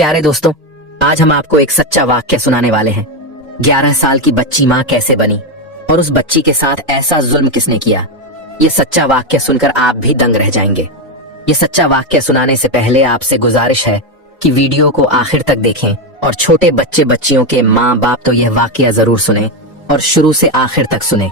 प्यारे दोस्तों, आज हम आपको एक सच्चा वाक्य सुनाने वाले हैं। 11 साल की बच्ची माँ कैसे बनी और उस बच्ची के साथ ऐसा जुल्म किसने किया। ये सच्चा वाक्य सुनकर आप भी दंग रह जाएंगे। ये सच्चा वाक्य सुनाने से पहले आपसे गुजारिश है कि वीडियो को आखिर तक देखें और छोटे बच्चे बच्चियों के माँ बाप तो यह वाक्य जरूर सुने और शुरू से आखिर तक सुने।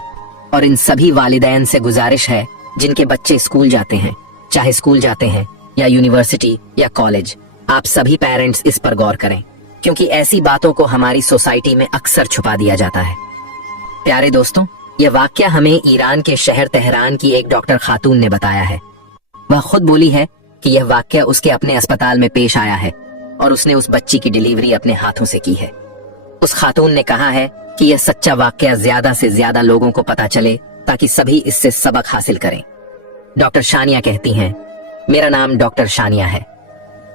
और इन सभी वालिदैन से गुजारिश है जिनके बच्चे स्कूल जाते हैं, चाहे स्कूल जाते हैं या यूनिवर्सिटी या कॉलेज, आप सभी पेरेंट्स इस पर गौर करें, क्योंकि ऐसी बातों को हमारी सोसाइटी में अक्सर छुपा दिया जाता है। प्यारे दोस्तों, यह वाक्य हमें ईरान के शहर तेहरान की एक डॉक्टर खातून ने बताया है। वह खुद बोली है कि यह वाक्य उसके अपने अस्पताल में पेश आया है और उसने उस बच्ची की डिलीवरी अपने हाथों से की है। उस खातून ने कहा है कि यह सच्चा वाक्य ज्यादा से ज्यादा लोगों को पता चले ताकि सभी इससे सबक हासिल करें। डॉक्टर शानिया कहती हैं, मेरा नाम डॉक्टर शानिया है।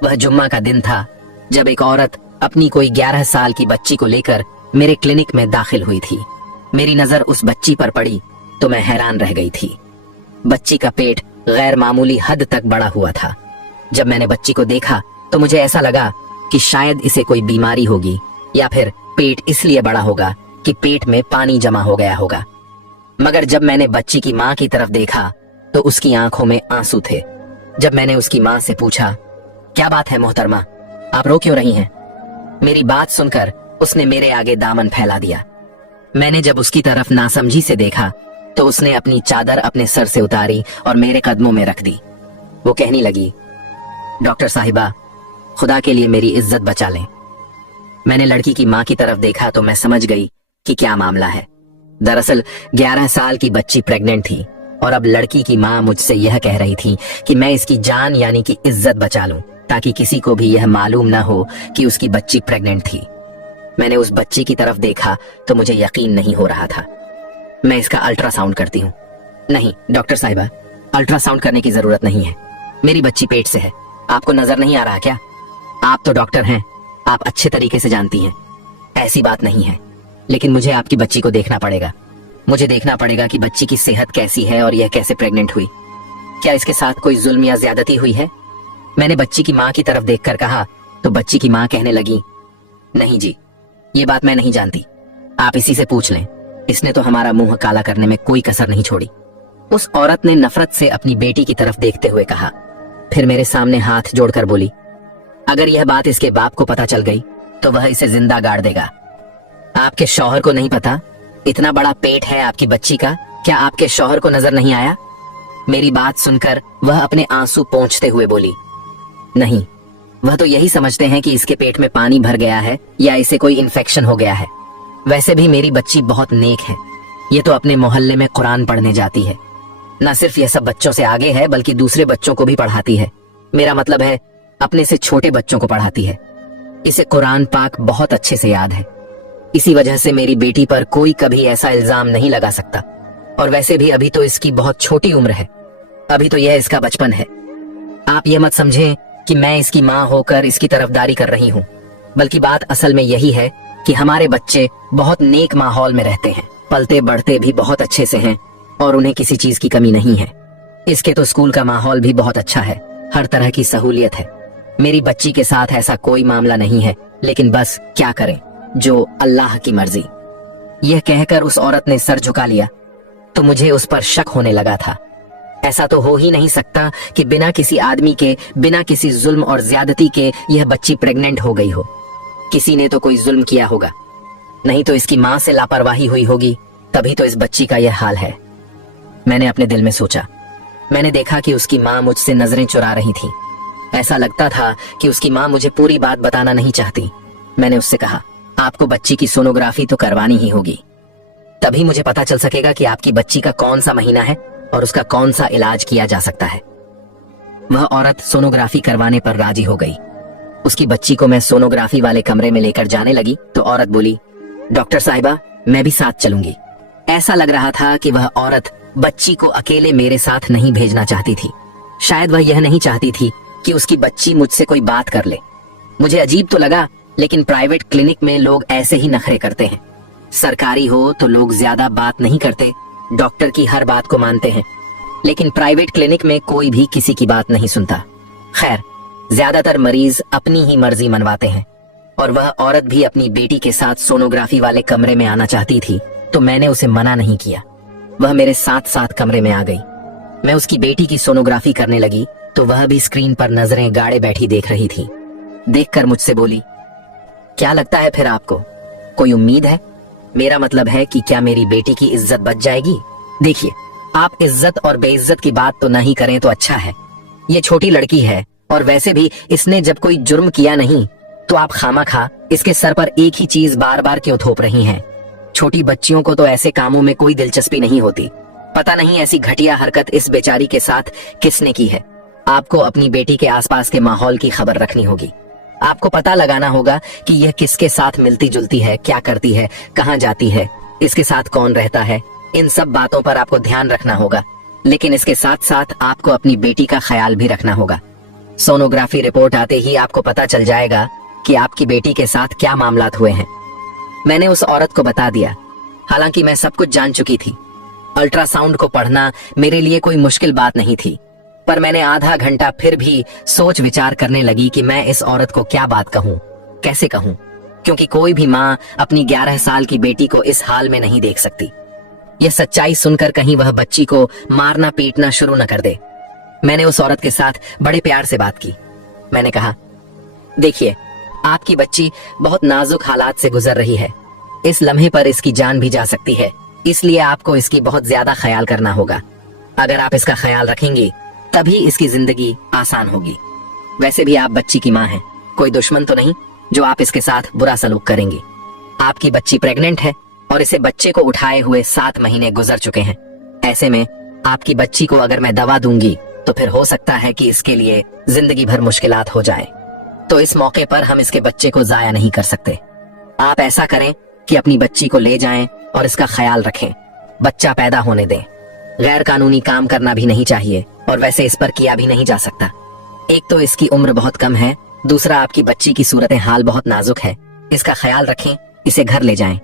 वह जुम्मा का दिन था जब एक औरत अपनी कोई 11 साल की बच्ची को लेकर मेरे क्लिनिक में दाखिल हुई थी। मेरी नजर उस बच्ची पर पड़ी तो मैं हैरान रह गई थी। बच्ची का पेट गैर मामूली हद तक बड़ा हुआ था। जब मैंने बच्ची को देखा तो मुझे ऐसा लगा कि शायद इसे कोई बीमारी होगी या फिर पेट इसलिए बड़ा होगा कि पेट में पानी जमा हो गया होगा। मगर जब मैंने बच्ची की माँ की तरफ देखा तो उसकी आंखों में आंसू थे। जब मैंने उसकी माँ से पूछा, क्या बात है मोहतरमा, आप रो क्यों रही हैं? मेरी बात सुनकर उसने मेरे आगे दामन फैला दिया। मैंने जब उसकी तरफ नासमझी से देखा तो उसने अपनी चादर अपने सर से उतारी और मेरे कदमों में रख दी। वो कहने लगी, डॉक्टर साहिबा, खुदा के लिए मेरी इज्जत बचा लें। मैंने लड़की की माँ की तरफ देखा तो मैं समझ गई कि क्या मामला है। दरअसल 11 साल की बच्ची प्रेग्नेंट थी और अब लड़की की माँ मुझसे यह कह रही थी कि मैं इसकी जान यानी कि इज्जत बचा लूं ताकि किसी को भी यह मालूम ना हो कि उसकी बच्ची प्रेग्नेंट थी। मैंने उस बच्ची की तरफ देखा तो मुझे यकीन नहीं हो रहा था। मैं इसका अल्ट्रासाउंड करती हूँ। नहीं डॉक्टर साहिबा, अल्ट्रासाउंड करने की जरूरत नहीं है। मेरी बच्ची पेट से है। आपको नजर नहीं आ रहा क्या? आप तो डॉक्टर हैं, आप अच्छे तरीके से जानती हैं। ऐसी बात नहीं है, लेकिन मुझे आपकी बच्ची को देखना पड़ेगा। मुझे देखना पड़ेगा कि बच्ची की सेहत कैसी है और यह कैसे प्रेग्नेंट हुई। क्या इसके साथ कोई जुल्म या ज्यादती हुई है? मैंने बच्ची की माँ की तरफ देखकर कहा तो बच्ची की माँ कहने लगी, नहीं जी, ये बात मैं नहीं जानती। आप इसी से पूछ लें। इसने तो हमारा मुंह काला करने में कोई कसर नहीं छोड़ी। उस औरत ने नफरत से अपनी बेटी की तरफ देखते हुए कहा। फिर मेरे सामने हाथ जोड़कर बोली, अगर यह बात इसके बाप को पता चल गई तो वह इसे जिंदा गाड़ देगा। आपके शौहर को नहीं पता? इतना बड़ा पेट है आपकी बच्ची का, क्या आपके शौहर को नजर नहीं आया? मेरी बात सुनकर वह अपने आंसू पोंछते हुए बोली, नहीं, वह तो यही समझते हैं कि इसके पेट में पानी भर गया है या इसे कोई इन्फेक्शन हो गया है। वैसे भी मेरी बच्ची बहुत नेक है। ये तो अपने मोहल्ले में कुरान पढ़ने जाती है। न सिर्फ यह सब बच्चों से आगे है बल्कि दूसरे बच्चों को भी पढ़ाती है। मेरा मतलब है अपने से छोटे बच्चों को पढ़ाती है। इसे कुरान पाक बहुत अच्छे से याद है। इसी वजह से मेरी बेटी पर कोई कभी ऐसा इल्जाम नहीं लगा सकता। और वैसे भी अभी तो इसकी बहुत छोटी उम्र है। अभी तो यह इसका बचपन है। आप यह मत समझें कि मैं इसकी माँ होकर इसकी तरफदारी कर रही हूँ, बल्कि बात असल में यही है कि हमारे बच्चे बहुत नेक माहौल में रहते हैं, पलते बढ़ते भी बहुत अच्छे से हैं और उन्हें किसी चीज की कमी नहीं है। इसके तो स्कूल का माहौल भी बहुत अच्छा है, हर तरह की सहूलियत है। मेरी बच्ची के साथ ऐसा कोई मामला नहीं है, लेकिन बस क्या करें, जो अल्लाह की मर्जी। यह कहकर उस औरत ने सर झुका लिया तो मुझे उस पर शक होने लगा था। ऐसा तो हो ही नहीं सकता कि बिना किसी आदमी के, बिना किसी जुल्म और ज्यादती के यह बच्ची प्रेग्नेंट हो गई हो। किसी ने तो कोई जुल्म किया होगा, नहीं तो इसकी माँ से लापरवाही हुई होगी, तभी तो इस बच्ची का यह हाल है। मैंने अपने दिल में सोचा। मैंने देखा कि उसकी माँ मुझसे नजरें चुरा रही थी। ऐसा लगता था कि उसकी माँ मुझे पूरी बात बताना नहीं चाहती। मैंने उससे कहा, आपको बच्ची की सोनोग्राफी तो करवानी ही होगी, तभी मुझे पता चल सकेगा कि आपकी बच्ची का कौन सा महीना है और उसका कौन सा इलाज किया जा सकता है। वह औरत सोनोग्राफी करवाने पर राजी हो गई। उसकी बच्ची को मैं सोनोग्राफी वाले कमरे में लेकर जाने लगी तो औरत बोली, डॉक्टर साहिबा, मैं भी साथ चलूंगी। ऐसा लग रहा था कि वह औरत बच्ची को अकेले मेरे साथ नहीं भेजना चाहती थी। शायद वह यह नहीं चाहती थी कि उसकी बच्ची मुझसे कोई बात कर ले। मुझे अजीब तो लगा, लेकिन प्राइवेट क्लिनिक में लोग ऐसे ही नखरे करते हैं। सरकारी हो तो लोग ज्यादा बात नहीं करते, डॉक्टर की हर बात को मानते हैं, लेकिन प्राइवेट क्लिनिक में कोई भी किसी की बात नहीं सुनता। खैर, ज्यादातर मरीज अपनी ही मर्जी मनवाते हैं, और वह औरत भी अपनी बेटी के साथ सोनोग्राफी वाले कमरे में आना चाहती थी, तो मैंने उसे मना नहीं किया। वह मेरे साथ साथ कमरे में आ गई। मैं उसकी बेटी की सोनोग्राफी करने लगी तो वह भी स्क्रीन पर नजरें गाड़े बैठी देख रही थी। देखकर मुझसे बोली, क्या लगता है फिर आपको, कोई उम्मीद है? मेरा मतलब है कि क्या मेरी बेटी की इज्जत बच जाएगी? देखिए, आप इज्जत और बेइज्जत की बात तो नहीं करें तो अच्छा है। ये छोटी लड़की है, और वैसे भी इसने जब कोई जुर्म किया नहीं, तो आप खामाखा इसके सर पर एक ही चीज बार बार क्यों थोप रही हैं? छोटी बच्चियों को तो ऐसे कामों में कोई दिलचस्पी नहीं होती। पता नहीं ऐसी घटिया हरकत इस बेचारी के साथ किसने की है। आपको अपनी बेटी के आसपास के माहौल की खबर रखनी होगी। आपको पता लगाना होगा कि यह किसके साथ मिलती जुलती है, क्या करती है, कहाँ जाती है, इसके साथ कौन रहता है। इन सब बातों पर आपको ध्यान रखना होगा, लेकिन इसके साथ साथ आपको अपनी बेटी का ख्याल भी रखना होगा। सोनोग्राफी रिपोर्ट आते ही आपको पता चल जाएगा कि आपकी बेटी के साथ क्या मामलात हुए हैं। मैंने उस औरत को बता दिया। हालांकि मैं सब कुछ जान चुकी थी। अल्ट्रासाउंड को पढ़ना मेरे लिए कोई मुश्किल बात नहीं थी, पर मैंने आधा घंटा फिर भी सोच विचार करने लगी कि मैं इस औरत को क्या बात कहूँ, कैसे कहूँ, क्योंकि कोई भी माँ अपनी 11 साल की बेटी को इस हाल में नहीं देख सकती। यह सच्चाई सुनकर कहीं वह बच्ची को मारना पीटना शुरू न कर दे। मैंने उस औरत के साथ बड़े प्यार से बात की। मैंने कहा, देखिए, आपकी बच्ची बहुत नाजुक हालात से गुजर रही है। इस लम्हे पर इसकी जान भी जा सकती है, इसलिए आपको इसकी बहुत ज्यादा ख्याल करना होगा। अगर आप इसका ख्याल रखेंगी तभी इसकी जिंदगी आसान होगी। वैसे भी आप बच्ची की माँ हैं, कोई दुश्मन तो नहीं जो आप इसके साथ बुरा सलूक करेंगी। आपकी बच्ची प्रेग्नेंट है और इसे बच्चे को उठाए हुए 7 महीने गुजर चुके हैं। ऐसे में आपकी बच्ची को अगर मैं दवा दूंगी तो फिर हो सकता है कि इसके लिए जिंदगी भर मुश्किलात हो जाए। तो इस मौके पर हम इसके बच्चे को जाया नहीं कर सकते। आप ऐसा करें कि अपनी बच्ची को ले जाएं और इसका ख्याल रखें। बच्चा पैदा होने दें। गैर कानूनी काम करना भी नहीं चाहिए, और वैसे इस पर किया भी नहीं जा सकता। एक तो इसकी उम्र बहुत कम है, दूसरा आपकी बच्ची की सूरत हाल बहुत नाजुक है। इसका ख्याल रखें, इसे घर ले जाएं।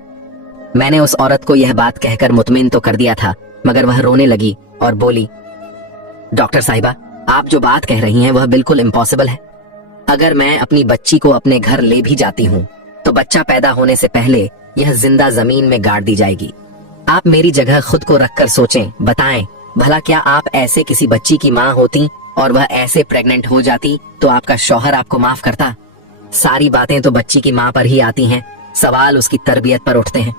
मैंने उस औरत को यह बात कहकर मुतमिन तो कर दिया था, मगर वह रोने लगी और बोली, डॉक्टर साहिबा, आप जो बात कह रही हैं वह बिल्कुल इम्पॉसिबल है। अगर मैं अपनी बच्ची को अपने घर ले भी जाती हूँ तो बच्चा पैदा होने से पहले यह जिंदा जमीन में गाड़ दी जाएगी। आप मेरी जगह खुद को रखकर सोचें, बताएं, भला क्या आप ऐसे किसी बच्ची की माँ होती और वह ऐसे प्रेग्नेंट हो जाती तो आपका शौहर आपको माफ करता? सारी बातें तो बच्ची की माँ पर ही आती हैं, सवाल उसकी तरबियत पर उठते हैं।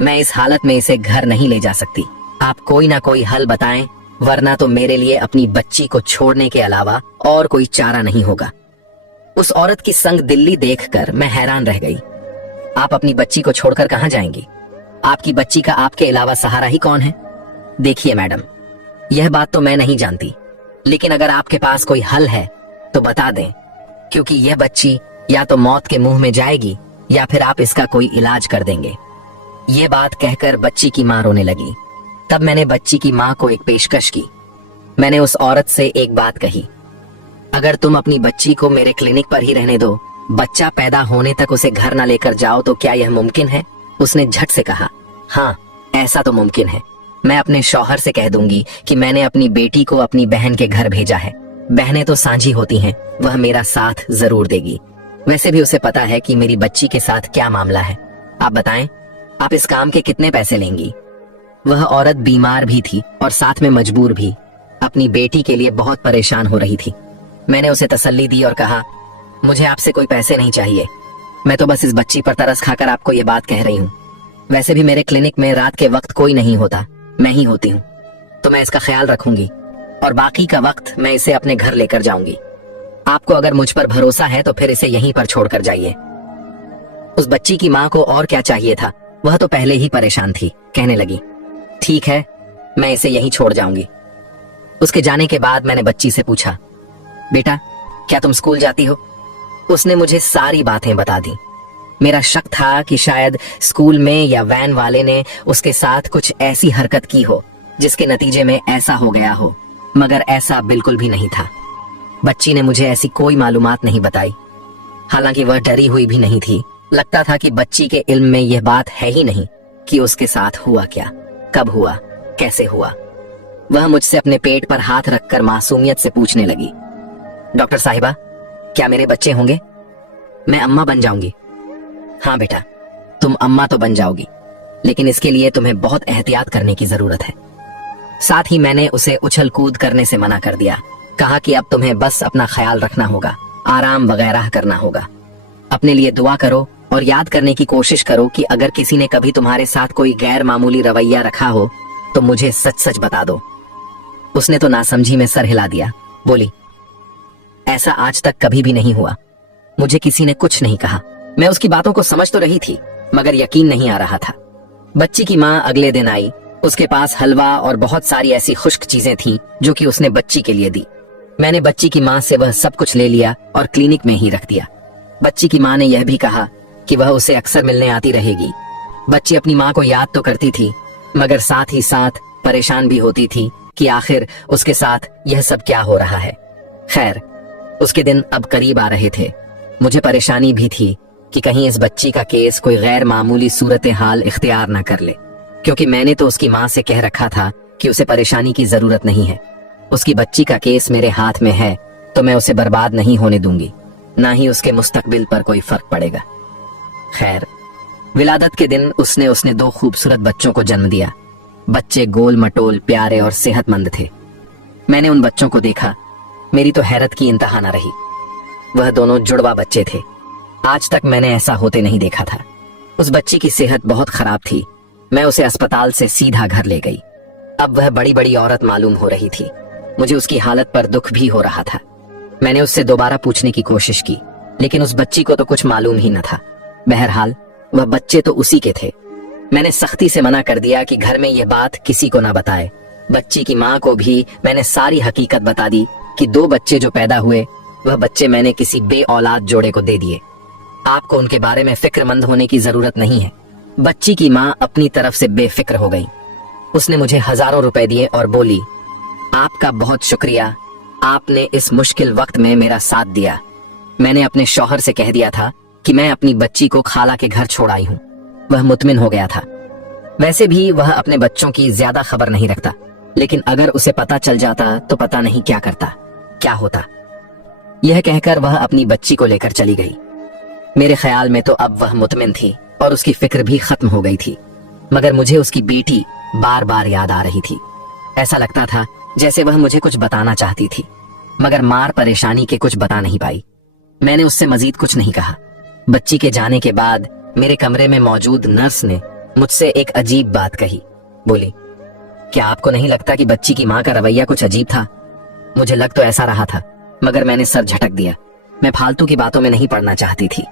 मैं इस हालत में इसे घर नहीं ले जा सकती। आप कोई ना कोई हल बताएं, वरना तो मेरे लिए अपनी बच्ची को छोड़ने के अलावा और कोई चारा नहीं होगा। उस औरत की संग दिल्ली देखकर मैं हैरान रह गई। आप अपनी बच्ची को छोड़कर कहाँ जाएंगी? आपकी बच्ची का आपके अलावा सहारा ही कौन है? देखिए मैडम, यह बात तो मैं नहीं जानती, लेकिन अगर आपके पास कोई हल है तो बता दें, क्योंकि यह बच्ची या तो मौत के मुंह में जाएगी या फिर आप इसका कोई इलाज कर देंगे। ये बात कहकर बच्ची की माँ रोने लगी। तब मैंने बच्ची की माँ को एक पेशकश की। मैंने उस औरत से एक बात कही, अगर तुम अपनी बच्ची को मेरे क्लिनिक पर ही रहने दो, बच्चा पैदा होने तक उसे घर न लेकर जाओ, तो क्या यह मुमकिन है? उसने झट से कहा, हाँ, ऐसा तो मुमकिन है। मैं अपने शौहर से कह दूंगी कि मैंने अपनी बेटी को अपनी बहन के घर भेजा है। बहनें तो साझी होती हैं, वह मेरा साथ जरूर देगी। वैसे भी उसे पता है कि मेरी बच्ची के साथ क्या मामला है। आप बताएं, आप इस काम के कितने पैसे लेंगी? वह औरत बीमार भी थी और साथ में मजबूर भी। अपनी बेटी के लिए बहुत परेशान हो रही थी। मैंने उसे तसल्ली दी और कहा, मुझे आपसे कोई पैसे नहीं चाहिए। मैं तो बस इस बच्ची पर तरस खाकर आपको ये बात कह रही हूँ। वैसे भी मेरे क्लिनिक में रात के वक्त कोई नहीं होता, मैं ही होती हूँ, तो मैं इसका ख्याल रखूंगी और बाकी का वक्त मैं इसे अपने घर लेकर जाऊंगी। आपको अगर मुझ पर भरोसा है तो फिर इसे यहीं पर छोड़कर जाइए। उस बच्ची की माँ को और क्या चाहिए था, वह तो पहले ही परेशान थी। कहने लगी, ठीक है, मैं इसे यहीं छोड़ जाऊंगी। उसके जाने के बाद मैंने बच्ची से पूछा, बेटा, क्या तुम स्कूल जाती हो? उसने मुझे सारी बातें बता दी। मेरा शक था कि शायद स्कूल में या वैन वाले ने उसके साथ कुछ ऐसी हरकत की हो जिसके नतीजे में ऐसा हो गया हो, मगर ऐसा बिल्कुल भी नहीं था। बच्ची ने मुझे ऐसी कोई मालूमात नहीं बताई। हालांकि वह डरी हुई भी नहीं थी। लगता था कि बच्ची के इल्म में यह बात है ही नहीं कि उसके साथ हुआ क्या, कब हुआ, कैसे हुआ। वह मुझसे अपने पेट पर हाथ रखकर मासूमियत से पूछने लगी, डॉक्टर साहिबा, क्या मेरे बच्चे होंगे? मैं अम्मा बन जाऊंगी। हाँ बेटा, तुम अम्मा तो बन जाओगी, लेकिन इसके लिए तुम्हें बहुत एहतियात करने की जरूरत है। साथ ही मैंने उसे उछल कूद करने से मना कर दिया। कहा कि अब तुम्हें बस अपना ख्याल रखना होगा, आराम वगैरह करना होगा। अपने लिए दुआ करो और याद करने की कोशिश करो कि अगर किसी ने कभी तुम्हारे साथ कोई गैर मामूली रवैया रखा हो तो मुझे सच सच बता दो। उसने तो नासमझी में सर हिला दिया। बोली, ऐसा आज तक कभी भी नहीं हुआ। मुझे किसी ने कुछ नहीं कहा। मैं उसकी बातों को समझ तो रही थी, मगर यकीन नहीं आ रहा था। बच्ची की माँ अगले दिन आई। उसके पास हलवा और बहुत सारी ऐसी खुश्क चीजें थीं जो कि उसने बच्ची के लिए दी। मैंने बच्ची की माँ से वह सब कुछ ले लिया और क्लिनिक में ही रख दिया। बच्ची की माँ ने यह भी कहा कि वह उसे अक्सर मिलने आती रहेगी। बच्ची अपनी माँ को याद तो करती थी, मगर साथ ही साथ परेशान भी होती थी कि आखिर उसके साथ यह सब क्या हो रहा है। खैर, उसके दिन अब करीब आ रहे थे। मुझे परेशानी भी थी कि कहीं इस बच्ची का केस कोई गैर मामूली सूरत हाल इख्तियार न कर ले, क्योंकि मैंने तो उसकी माँ से कह रखा था कि उसे परेशानी की जरूरत नहीं है। उसकी बच्ची का केस मेरे हाथ में है तो मैं उसे बर्बाद नहीं होने दूंगी, ना ही उसके मुस्तकबिल पर कोई फर्क पड़ेगा। खैर, विलादत के दिन उसने 2 खूबसूरत बच्चों को जन्म दिया। बच्चे गोल मटोल, प्यारे और सेहतमंद थे। मैंने उन बच्चों को देखा, मेरी तो हैरत की इंतहा न रही। वह दोनों जुड़वा बच्चे थे। आज तक मैंने ऐसा होते नहीं देखा था। उस बच्ची की सेहत बहुत खराब थी। मैं उसे अस्पताल से सीधा घर ले गई। अब वह बड़ी बड़ी औरत मालूम हो रही थी। मुझे उसकी हालत पर दुख भी हो रहा था। मैंने उससे दोबारा पूछने की कोशिश की, लेकिन उस बच्ची को तो कुछ मालूम ही न था। बहरहाल, वह बच्चे तो उसी के थे। मैंने सख्ती से मना कर दिया कि घर में यह बात किसी को ना बताए। बच्ची की माँ को भी मैंने सारी हकीकत बता दी कि 2 बच्चे जो पैदा हुए, वह बच्चे मैंने किसी बे औलाद जोड़े को दे दिए। आपको उनके बारे में फिक्रमंद होने की जरूरत नहीं है। बच्ची की माँ अपनी तरफ से बेफिक्र हो गई। उसने मुझे हजारों रुपए दिए और बोली, आपका बहुत शुक्रिया, आपने इस मुश्किल वक्त में मेरा साथ दिया। मैंने अपने शौहर से कह दिया था कि मैं अपनी बच्ची को खाला के घर छोड़ आई हूँ। वह मुतमिन हो गया था। वैसे भी वह अपने बच्चों की ज्यादा खबर नहीं रखता, लेकिन अगर उसे पता चल जाता तो पता नहीं क्या करता, क्या होता। यह कहकर वह अपनी बच्ची को लेकर चली गई। मेरे ख्याल में तो अब वह मुतमिन थी और उसकी फिक्र भी खत्म हो गई थी, मगर मुझे उसकी बेटी बार बार याद आ रही थी। ऐसा लगता था जैसे वह मुझे कुछ बताना चाहती थी, मगर मार परेशानी के कुछ बता नहीं पाई। मैंने उससे मजीद कुछ नहीं कहा। बच्ची के जाने के बाद मेरे कमरे में मौजूद नर्स ने मुझसे एक अजीब बात कही। बोली, क्या आपको नहीं लगता कि बच्ची की माँ का रवैया कुछ अजीब था? मुझे लग तो ऐसा रहा था, मगर मैंने सर झटक दिया। मैं फालतू की बातों में नहीं पड़ना चाहती थी।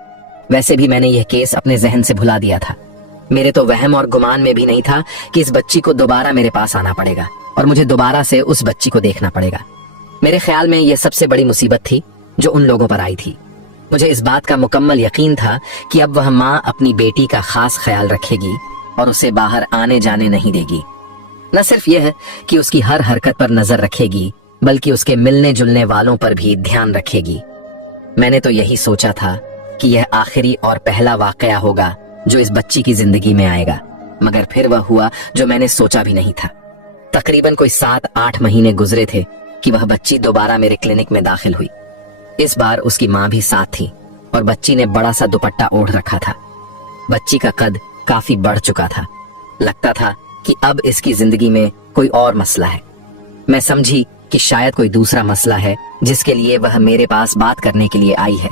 वैसे भी मैंने यह केस अपने जहन से भुला दिया था। मेरे तो वहम और गुमान में भी नहीं था कि इस बच्ची को दोबारा मेरे पास आना पड़ेगा और मुझे दोबारा से उस बच्ची को देखना पड़ेगा। मेरे ख्याल में यह सबसे बड़ी मुसीबत थी जो उन लोगों पर आई थी। मुझे इस बात का मुकम्मल यकीन था कि अब वह माँ अपनी बेटी का खास ख्याल रखेगी और उसे बाहर आने जाने नहीं देगी। न सिर्फ यह कि उसकी हर हरकत पर नजर रखेगी, बल्कि उसके मिलने जुलने वालों पर भी ध्यान रखेगी। मैंने तो यही सोचा था कि यह आखिरी और पहला वाकया होगा जो इस बच्ची की जिंदगी में आएगा, मगर फिर वह हुआ जो मैंने सोचा भी नहीं था। तकरीबन कोई 7-8 महीने गुजरे थे कि वह बच्ची दोबारा मेरे क्लिनिक में दाखिल हुई। इस बार उसकी माँ भी साथ थी और बच्ची ने बड़ा सा दुपट्टा ओढ़ रखा था। बच्ची का कद काफी बढ़ चुका था। लगता था कि अब इसकी जिंदगी में कोई और मसला है। मैं समझी कि शायद कोई दूसरा मसला है जिसके लिए वह मेरे पास बात करने के लिए आई है,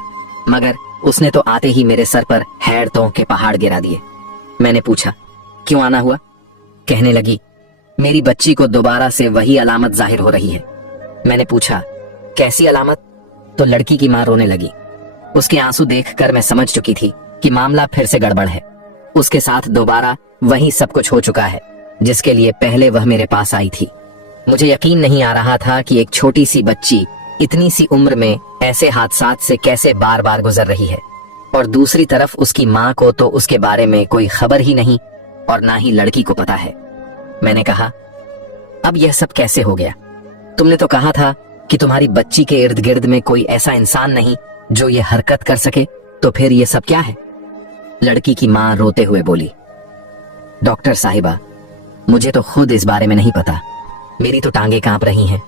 मगर उसने तो आते ही मेरे सर पर हैरतों के पहाड़ गिरा दिए। मैंने पूछा, क्यों आना हुआ? कहने लगी, मेरी बच्ची को दोबारा से वही अलामत जाहिर हो रही है। मैंने पूछा, कैसी अलामत? तो लड़की की माँ रोने लगी। उसके आंसू देखकर मैं समझ चुकी थी कि मामला फिर से गड़बड़ है। उसके साथ दोबारा वही सब कुछ हो चुका है जिसके लिए पहले वह मेरे पास आई थी। मुझे यकीन नहीं आ रहा था कि एक छोटी सी बच्ची इतनी सी उम्र में ऐसे हादसात से कैसे बार बार गुजर रही है, और दूसरी तरफ उसकी माँ को तो उसके बारे में कोई खबर ही नहीं और ना ही लड़की को पता है। मैंने कहा, अब यह सब कैसे हो गया? तुमने तो कहा था कि तुम्हारी बच्ची के इर्द गिर्द में कोई ऐसा इंसान नहीं जो ये हरकत कर सके, तो फिर ये सब क्या है? लड़की की माँ रोते हुए बोली, डॉक्टर साहिबा, मुझे तो खुद इस बारे में नहीं पता। मेरी तो टांगे कांप रही हैं।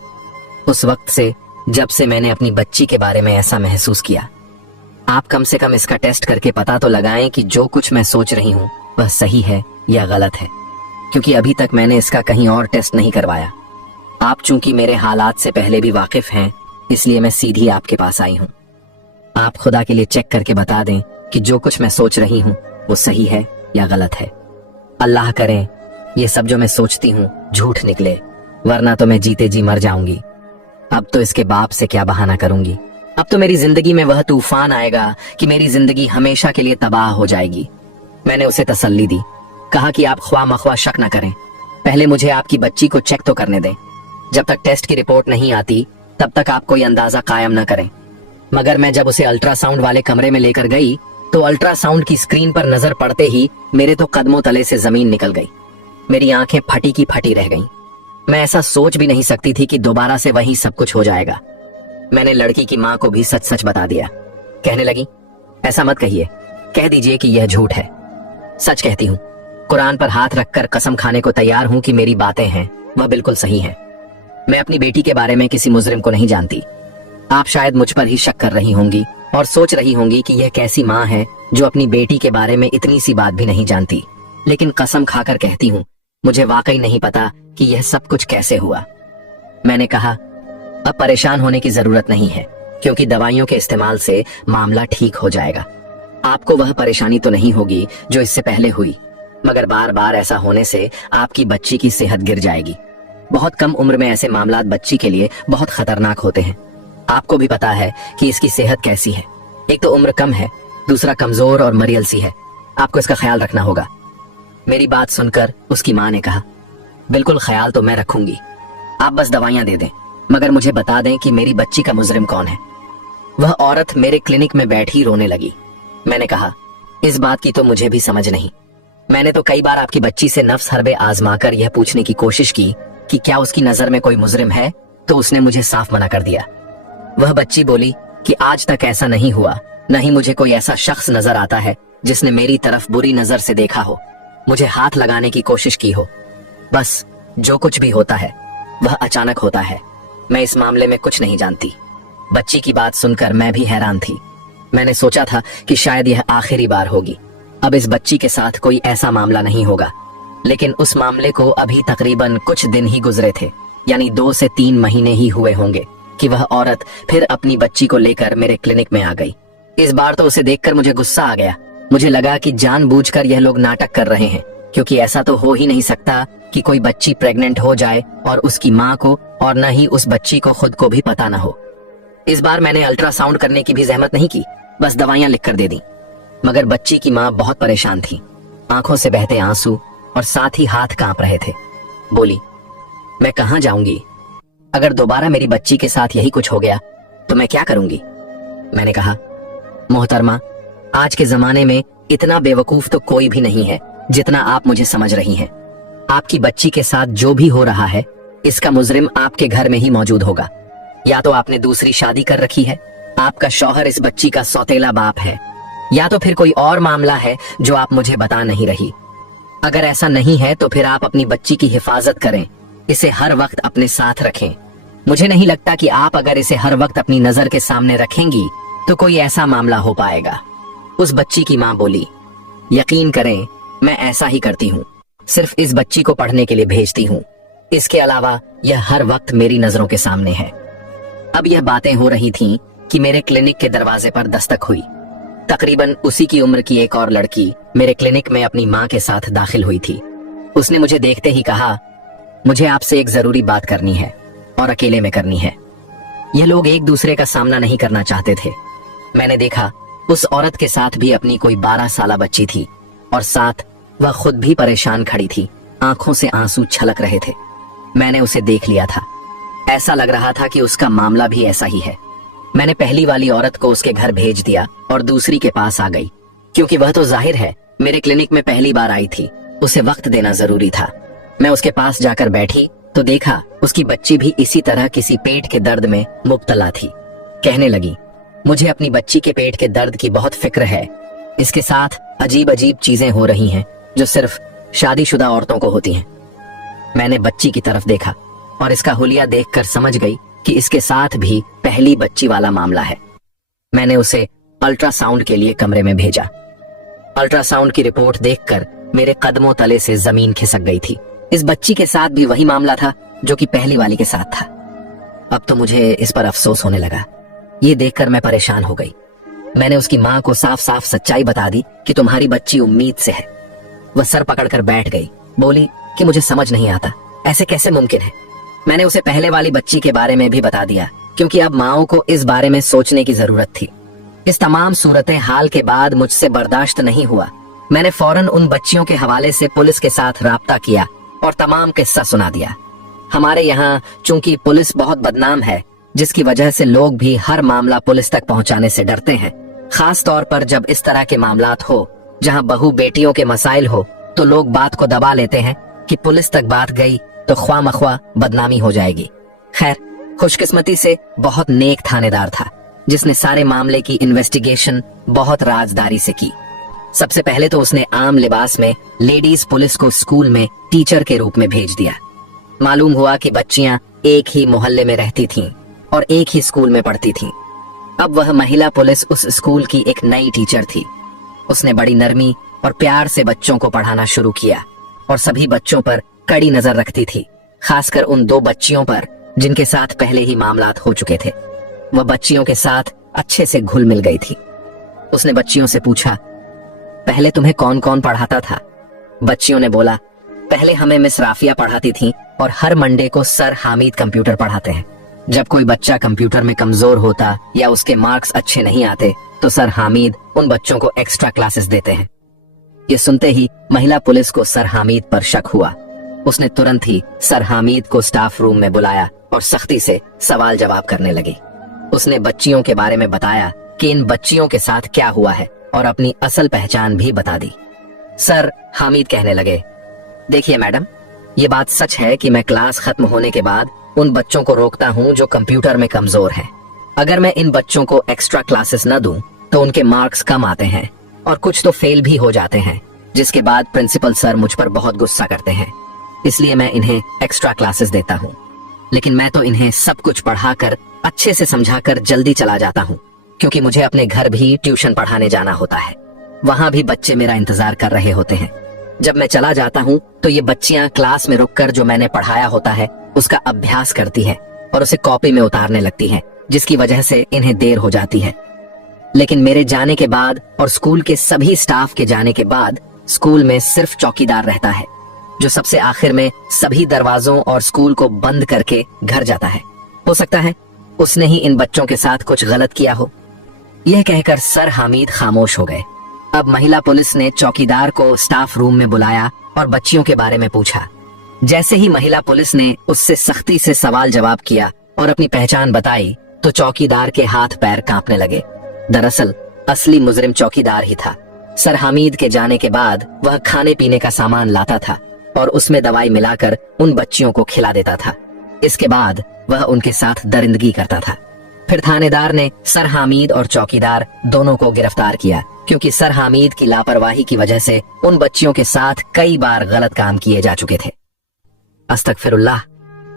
उस वक्त से जब से मैंने अपनी बच्ची के बारे में ऐसा महसूस किया। आप कम से कम इसका टेस्ट करके पता तो लगाएं कि जो कुछ मैं सोच रही हूँ वह सही है या गलत है, क्योंकि अभी तक मैंने इसका कहीं और टेस्ट नहीं करवाया। आप चूंकि मेरे हालात से पहले भी वाकिफ हैं, इसलिए मैं सीधी आपके पास आई हूँ। आप खुदा के लिए चेक करके बता दें कि जो कुछ मैं सोच रही हूँ वो सही है या गलत है। अल्लाह करे ये सब जो मैं सोचती हूँ झूठ निकले, वरना तो मैं जीते जी मर जाऊंगी। अब तो इसके बाप से क्या बहाना करूंगी। अब तो मेरी जिंदगी में वह तूफान आएगा कि मेरी जिंदगी हमेशा के लिए तबाह हो जाएगी। मैंने उसे तसल्ली दी, कहा कि आप ख्वाह मख्वाह शक न करें, पहले मुझे आपकी बच्ची को चेक तो करने दें। जब तक टेस्ट की रिपोर्ट नहीं आती तब तक आप कोई अंदाजा कायम न करें। मगर मैं जब उसे अल्ट्रासाउंड वाले कमरे में लेकर गई तो अल्ट्रासाउंड की स्क्रीन पर नजर पड़ते ही मेरे तो कदमों तले से जमीन निकल गई। मेरी आंखें फटी की फटी रह गईं। मैं ऐसा सोच भी नहीं सकती थी कि दोबारा से वही सब कुछ हो जाएगा। मैंने लड़की की माँ को भी सच सच बता दिया। कहने लगी, ऐसा मत कहिए, कह दीजिए कि यह झूठ है। सच कहती हूँ, कुरान पर हाथ रखकर कसम खाने को तैयार हूँ कि मेरी बातें हैं वह बिल्कुल सही हैं। मैं अपनी बेटी के बारे में किसी मुजरिम को नहीं जानती। आप शायद मुझ पर ही शक कर रही होंगी और सोच रही होंगी कि यह कैसी माँ है जो अपनी बेटी के बारे में इतनी सी बात भी नहीं जानती। लेकिन कसम खाकर कहती हूँ, मुझे वाकई नहीं पता कि यह सब कुछ कैसे हुआ। मैंने कहा, अब परेशान होने की जरूरत नहीं है, क्योंकि दवाइयों के इस्तेमाल से मामला ठीक हो जाएगा। आपको वह परेशानी तो नहीं होगी जो इससे पहले हुई, मगर बार बार ऐसा होने से आपकी बच्ची की सेहत गिर जाएगी। बहुत कम उम्र में ऐसे मामलात बच्ची के लिए बहुत खतरनाक होते हैं। आपको भी पता है कि इसकी सेहत कैसी है। एक तो उम्र कम है, दूसरा कमजोर और मरियल सी है। आपको इसका ख्याल रखना होगा। मेरी बात सुनकर उसकी माँ ने कहा, बिल्कुल ख्याल तो मैं रखूंगी, आप बस दवाइयां दे दें, मगर मुझे बता दें कि मेरी बच्ची का मुजरिम कौन है। वह औरत मेरे क्लिनिक में बैठी रोने लगी। मैंने कहा, इस बात की तो मुझे भी समझ नहीं। मैंने तो कई बार आपकी बच्ची से नफ्स हरबे आजमाकर यह पूछने की कोशिश की कि क्या उसकी नजर में कोई मुजरिम है, तो उसने मुझे साफ मना कर दिया। वह बच्ची बोली कि आज तक ऐसा नहीं हुआ, न ही मुझे कोई ऐसा शख्स नजर आता है जिसने मेरी तरफ बुरी नजर से देखा हो, मुझे हाथ लगाने की कोशिश की हो। बस जो कुछ भी होता है वह अचानक होता है। मैं इस मामले में कुछ नहीं जानती। बच्ची की बात सुनकर मैं भी हैरान थी। मैंने सोचा था कि शायद यह आखिरी बार होगी, अब इस बच्ची के साथ कोई ऐसा मामला नहीं होगा। लेकिन उस मामले को अभी तकरीबन कुछ दिन ही गुजरे थे, यानी 2 से 3 महीने ही हुए होंगे कि वह औरत फिर अपनी बच्ची को लेकर मेरे क्लिनिक में आ गई। इस बार तो उसे देखकर मुझे गुस्सा आ गया। मुझे लगा कि जानबूझकर यह लोग नाटक कर रहे हैं, क्योंकि ऐसा तो हो ही नहीं सकता कि कोई बच्ची प्रेग्नेंट हो जाए और उसकी माँ को और न ही उस बच्ची को खुद को भी पता न हो। इस बार मैंने अल्ट्रासाउंड करने की भी जहमत नहीं की, बस दवाइयां लिख कर दे दी। मगर बच्ची की माँ बहुत परेशान थी, आंखों से बहते आंसू और साथ ही हाथ कांप रहे थे। बोली, मैं कहाँ जाऊंगी? अगर दोबारा मेरी बच्ची के साथ यही कुछ हो गया तो मैं क्या करूंगी? मैंने कहा, मोहतरमा, आज के जमाने में इतना बेवकूफ तो कोई भी नहीं है जितना आप मुझे समझ रही हैं। आपकी बच्ची के साथ जो भी हो रहा है, इसका मुजरिम आपके घर में ही मौजूद होगा। या तो आपने दूसरी शादी कर रखी है, आपका शौहर इस बच्ची का सौतेला बाप है, या तो फिर कोई और मामला है जो आप मुझे बता नहीं रही। अगर ऐसा नहीं है तो फिर आप अपनी बच्ची की हिफाजत करें, इसे हर वक्त अपने साथ रखें। मुझे नहीं लगता कि आप अगर इसे हर वक्त अपनी नजर के सामने रखेंगी तो कोई ऐसा मामला हो पाएगा। उस बच्ची की माँ बोली, यकीन करें मैं ऐसा ही करती हूँ, सिर्फ इस बच्ची को पढ़ने के लिए भेजती हूँ, इसके अलावा यह हर वक्त मेरी नजरों के सामने है। अब यह बातें हो रही थीं कि मेरे क्लिनिक के दरवाजे पर दस्तक हुई। तकरीबन उसी की उम्र की एक और लड़की मेरे क्लिनिक में अपनी माँ के साथ दाखिल हुई थी। उसने मुझे देखते ही कहा, मुझे आपसे एक जरूरी बात करनी है और अकेले में करनी है। यह लोग एक दूसरे का सामना नहीं करना चाहते थे। मैंने देखा उस औरत के साथ भी अपनी कोई 12 साल बच्ची थी और साथ वह खुद भी परेशान खड़ी थी, आंखों से आंसू छलक रहे थे। मैंने उसे देख लिया था, ऐसा लग रहा था कि उसका मामला भी ऐसा ही है। मैंने पहली वाली औरत को उसके घर भेज दिया और दूसरी के पास आ गई, क्योंकि वह तो जाहिर है मेरे क्लिनिक में पहली बार आई थी, उसे वक्त देना जरूरी था। मैं उसके पास जाकर बैठी तो देखा उसकी बच्ची भी इसी तरह किसी पेट के दर्द में मुब्तला थी। कहने लगी, मुझे अपनी बच्ची के पेट के दर्द की बहुत फिक्र है, इसके साथ अजीब अजीब चीजें हो रही हैं जो सिर्फ शादीशुदा औरतों को होती हैं। मैंने बच्ची की तरफ देखा और इसका हुलिया देखकर समझ गई कि इसके साथ भी पहली बच्ची वाला मामला है। मैंने उसे अल्ट्रासाउंड के लिए कमरे में भेजा। अल्ट्रासाउंड की रिपोर्ट देखकर मेरे कदमों तले से जमीन खिसक गई थी। इस बच्ची के साथ भी वही मामला था जो कि पहली वाली के साथ था। अब तो मुझे इस पर अफसोस होने लगा। ये देखकर मैं परेशान हो गई। मैंने उसकी माँ को साफ साफ सच्चाई बता दी कि तुम्हारी बच्ची उम्मीद से है। वह सर पकड़कर बैठ गई, बोली कि मुझे समझ नहीं आता, ऐसे कैसे मुमकिन है। मैंने उसे पहले वाली बच्ची के बारे में भी बता दिया, क्योंकि अब माओ को इस बारे में सोचने की जरूरत थी। इस तमाम सूरत हाल के बाद मुझसे बर्दाश्त नहीं हुआ। मैंने फौरन उन बच्चियों के हवाले से पुलिस के साथ राब्ता किया और तमाम किस्सा सुना दिया। हमारे यहाँ चूंकि पुलिस बहुत बदनाम है, जिसकी वजह से लोग भी हर मामला पुलिस तक पहुंचाने से डरते हैं। खास तौर पर जब इस तरह के मामलात हो जहां बहू बेटियों के मसाइल हो, तो लोग बात को दबा लेते हैं कि पुलिस तक बात गई तो ख्वा मख्वा बदनामी हो जाएगी। खैर, खुशकिस्मती से बहुत नेक थानेदार था, जिसने सारे मामले की इन्वेस्टिगेशन बहुत राजदारी से की। सबसे पहले तो उसने आम लिबास में लेडीज पुलिस को स्कूल में टीचर के रूप में भेज दिया। मालूम हुआ कि बच्चियां एक ही मोहल्ले में रहती थीं और एक ही स्कूल में पढ़ती थीं। अब वह महिला पुलिस उस स्कूल की एक नई टीचर थी। उसने बड़ी नरमी और प्यार से बच्चों को पढ़ाना शुरू किया और सभी बच्चों पर कड़ी नजर रखती थी, खासकर उन 2 बच्चियों पर जिनके साथ पहले ही मामलात हो चुके थे। वह बच्चियों के साथ अच्छे से घुल मिल गई थी। उसने बच्चियों से पूछा, पहले तुम्हें कौन कौन पढ़ाता था? बच्चियों ने बोला, पहले हमें मिस राफिया पढ़ाती थी और हर मंडे को सर हामिद कंप्यूटर पढ़ाते हैं। जब कोई बच्चा कंप्यूटर में कमजोर होता या उसके मार्क्स अच्छे नहीं आते तो सर हामिद उन बच्चों को एक्स्ट्रा क्लासेस देते हैं। ये सुनते ही महिला पुलिस को सर हामिद पर शक हुआ। उसने तुरंत ही सर हामिद को स्टाफ रूम में बुलाया और सख्ती से सवाल जवाब करने लगी। उसने बच्चियों के बारे में बताया कि इन बच्चियों के साथ क्या हुआ है और अपनी असल पहचान भी बता दी। सर हामिद कहने लगे, देखिए मैडम, ये बात सच है कि मैं क्लास खत्म होने के बाद उन बच्चों को रोकता हूँ जो कंप्यूटर में कमजोर हैं। अगर मैं इन बच्चों को एक्स्ट्रा क्लासेस न दूं तो उनके मार्क्स कम आते हैं और कुछ तो फेल भी हो जाते हैं, जिसके बाद प्रिंसिपल सर मुझ पर बहुत गुस्सा करते हैं। इसलिए मैं इन्हें एक्स्ट्रा क्लासेस देता हूँ, लेकिन मैं तो इन्हें सब कुछ पढ़ाकर अच्छे से समझाकर जल्दी चला जाता हूँ, क्योंकि मुझे अपने घर भी ट्यूशन पढ़ाने जाना होता है। वहाँ भी बच्चे मेरा इंतजार कर रहे होते हैं। जब मैं चला जाता हूँ तो ये बच्चियां क्लास में रुककर जो मैंने पढ़ाया होता है उसका अभ्यास करती है और उसे कॉपी में उतारने लगती है, जिसकी वजह से इन्हें देर हो जाती है। लेकिन मेरे जाने के बाद और स्कूल के सभी स्टाफ के जाने के बाद स्कूल में सिर्फ चौकीदार रहता है, जो सबसे आखिर में सभी दरवाजों और स्कूल को बंद करके घर जाता है। हो सकता है उसने ही इन बच्चों के साथ कुछ गलत किया हो। यह कहकर सर हामिद खामोश हो गए। अब महिला पुलिस ने चौकीदार को स्टाफ रूम में बुलाया और बच्चियों के बारे में पूछा। जैसे ही महिला पुलिस ने उससे सख्ती से सवाल जवाब किया और अपनी पहचान बताई तो चौकीदार के हाथ पैर कांपने लगे। दरअसल असली मुजरिम चौकीदार ही था। सर हामिद के जाने के बाद वह खाने पीने का सामान लाता था और उसमें दवाई मिलाकर उन बच्चियों को खिला देता था। इसके बाद वह उनके साथ दरिंदगी करता था। फिर थानेदार ने सर हामिद और चौकीदार दोनों को गिरफ्तार किया, क्योंकि सर हामिद की लापरवाही की वजह से उन बच्चियों के साथ कई बार गलत काम किए जा चुके थे। अस्तगफिरुल्लाह,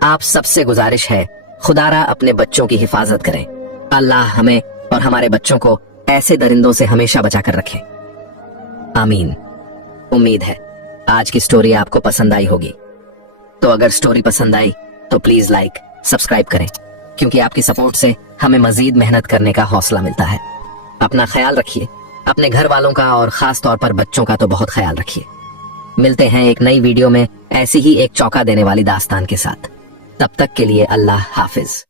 आप सबसे गुजारिश है, खुदारा अपने बच्चों की हिफाजत करें। अल्लाह हमें और हमारे बच्चों को ऐसे दरिंदों से हमेशा बचा कर रखे। आमीन। उम्मीद है आज की स्टोरी आपको पसंद आई होगी। तो अगर स्टोरी पसंद आई तो प्लीज लाइक, सब्सक्राइब करें, क्योंकि आपकी सपोर्ट से हमें मजीद मेहनत करने का हौसला मिलता है। अपना ख्याल रखिए, अपने घर वालों का और खास तौर पर बच्चों का तो बहुत ख्याल रखिए। मिलते हैं एक नई वीडियो में ऐसी ही एक चौंका देने वाली दास्तान के साथ। तब तक के लिए अल्लाह हाफिज।